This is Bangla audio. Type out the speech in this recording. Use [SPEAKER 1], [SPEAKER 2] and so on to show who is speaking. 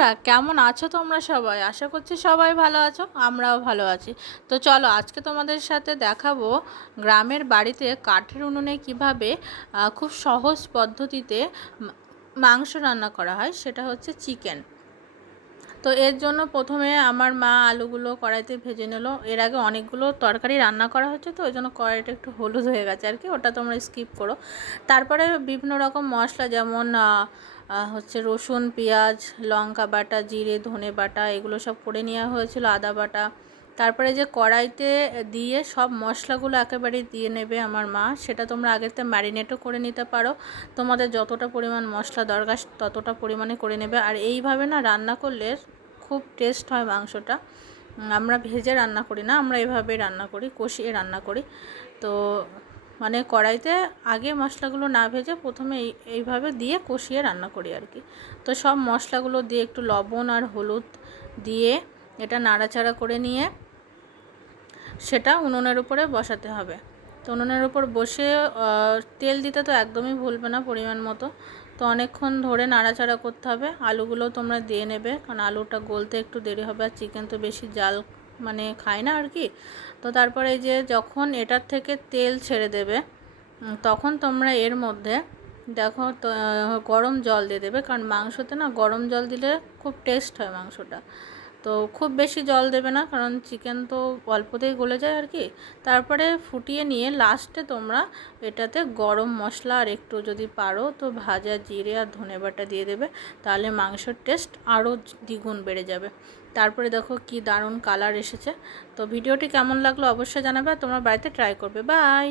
[SPEAKER 1] বন্ধুরা, কেমন আছো তোমরা সবাই? আশা করছি সবাই ভালো আছো, আমরাও ভালো আছি। তো চলো, আজকে তোমাদের সাথে দেখাবো গ্রামের বাড়িতে কাঠের উনুনে কীভাবে খুব সহজ পদ্ধতিতে মাংস রান্না করা হয়, সেটা হচ্ছে চিকেন। তো এর জন্য প্রথমে আমার মা আলুগুলো কড়াইতে ভেজে নিল। এর আগে অনেকগুলো তরকারি রান্না করা হচ্ছে তো, ওই জন্য কড়াইটা একটু হলুদ হয়ে গেছে আর কি, ওটা তোমরা স্কিপ করো। তারপরে বিভিন্ন রকম মশলা যেমন হচ্ছে রসুন, পেঁয়াজ, লঙ্কা বাটা, জিরে, ধনে বাটা, এগুলো সব করে নেওয়া হয়েছিল, আদা বাটা তারপরে যে কড়াইতে দিয়ে সব মশলাগুলো একেবারে দিয়ে নেবে আমার মা, সেটা তোমরা আগেতে ম্যারিনেটও করে নিতে পারো। তোমাদের যতটা পরিমাণ মশলা দরকার, ততটা পরিমাণে করে নেবে। আর এইভাবে না রান্না করলে খুব টেস্ট হয় মাংসটা। আমরা ভেজে রান্না করি না, আমরা এভাবে রান্না করি, কষিয়ে রান্না করি। তো মানে কড়াইতে আগে মশলাগুলো না ভেজে প্রথমে এই, এইভাবে দিয়ে কষিয়ে রান্না করি আর কি। তো সব মশলাগুলো দিয়ে একটু লবণ আর হলুদ দিয়ে এটা নাড়াচাড়া করে নিয়ে সেটা উনুনের উপরে বসাতে হবে। তো উনুনের উপর বসে তেল দিতে তো একদমই ভুলবে না পরিমাণ মতো। তো অনেকক্ষণ ধরে নাড়াচাড়া করতে হবে। আলুগুলো তোমরা দিয়ে নেবে, কারণ আলুটা গলতে একটু দেরি হবে আর চিকেন তো বেশি জাল মানে খায় না আর কি। তো তারপরে এই যে যখন এটার থেকে তেল ছেড়ে দেবে তখন তোমরা এর মধ্যে দেখো গরম জল দিয়ে দেবে। কারণ মাংসতে না গরম জল দিলে খুব টেস্ট হয় মাংসটা। তো খুব বেশি জল দেবে না, কারণ চিকেন তো অল্পতেই গলে যায় আর কি। তারপরে ফুটিয়ে নিয়ে লাস্টে তোমরা এটাতে গরম মশলা আর একটু যদি পারো, তো ভাজা জিরে আর ধনে বাটা দিয়ে দেবে, তাহলে মাংসের টেস্ট আরও দ্বিগুণ বেড়ে যাবে। তারপরে দেখো কি দারুণ কালার এসেছে। তো ভিডিওটি কেমন লাগল অবশ্যই জানাবে, তোমরা বাড়িতে ট্রাই করবে। বাই